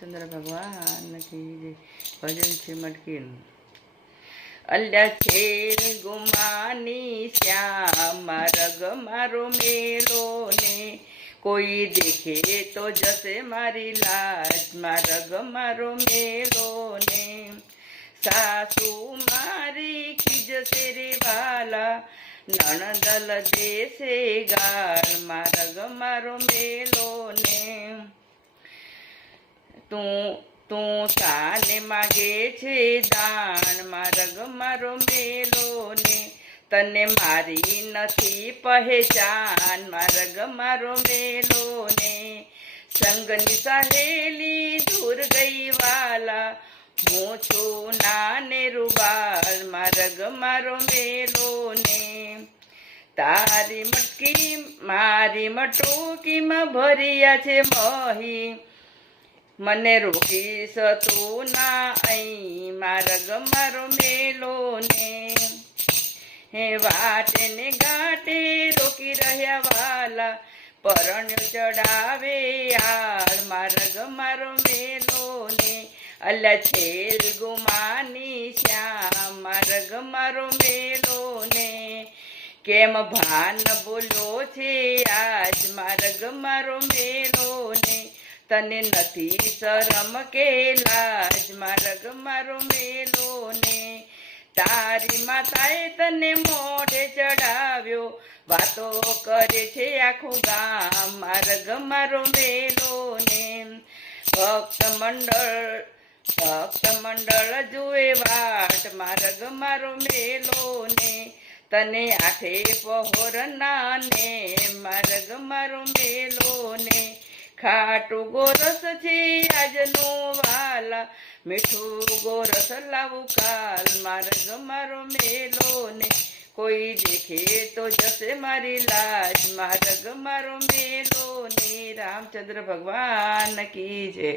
રામચંદ્ર ભગવાન કી જય. ભજન છે મટકીનું. અલ્યા છેલ ગુમાની શ્યામ રગ મારો મેલો ને, કોઈ દેખે તો જશે મારી લાજ રગ મારો મેલો ને. સાસુ મારી ખીજશે રે વાલા, નણદલ દેશે ગાળ રગ મારો મેલો ને. તું સાને માગે છે દાણ રગ મારો મેલો ને, તને મારી નથી પહેચાન રગ મારો મેલો ને. સંગની સહેલી દૂર ગઈ વાલા, હું છું નાને રૂબાલ રગ મારો મેલો ને. તારી મટકી મારી મટુકીમાં ભર્યા છે મહી, મને રોકીશ તું ના અહીં રગ મારો મેલો ને. હે વાટે ને ગાટે રોકી રહ્યા વાલા, પરણ્યો ચડાવે યાર રગ મારો મેલો ને. અલ્યા છેલ ગુમાની શ્યામ રગ મારો મેલો ને. કેમ ભાન બોલો છે આજ રગ મારો મેલો ને. તને નથી શરમ કે લાજ રગ મારો મેલો ને. તારી માતાએ તને મોઢે ચડાવ્યો, વાતો કરે છે આખું ગામ રગ મારો મેલો ને. ભક્ત મંડળ જુએ વાટ રગ મારો મેલો ને. તને આઠે પહોર નાને રગ મારો મેલો ને. ખાટું ગોરસ છે આજનું વાલા, મીઠું ગોરસ લાવું કાલ રગ મારો મેલો ને. કોઈ દેખે તો જશે મારી લાજ રગ મારો મેલો ને. રામચંદ્ર ભગવાન કી જય.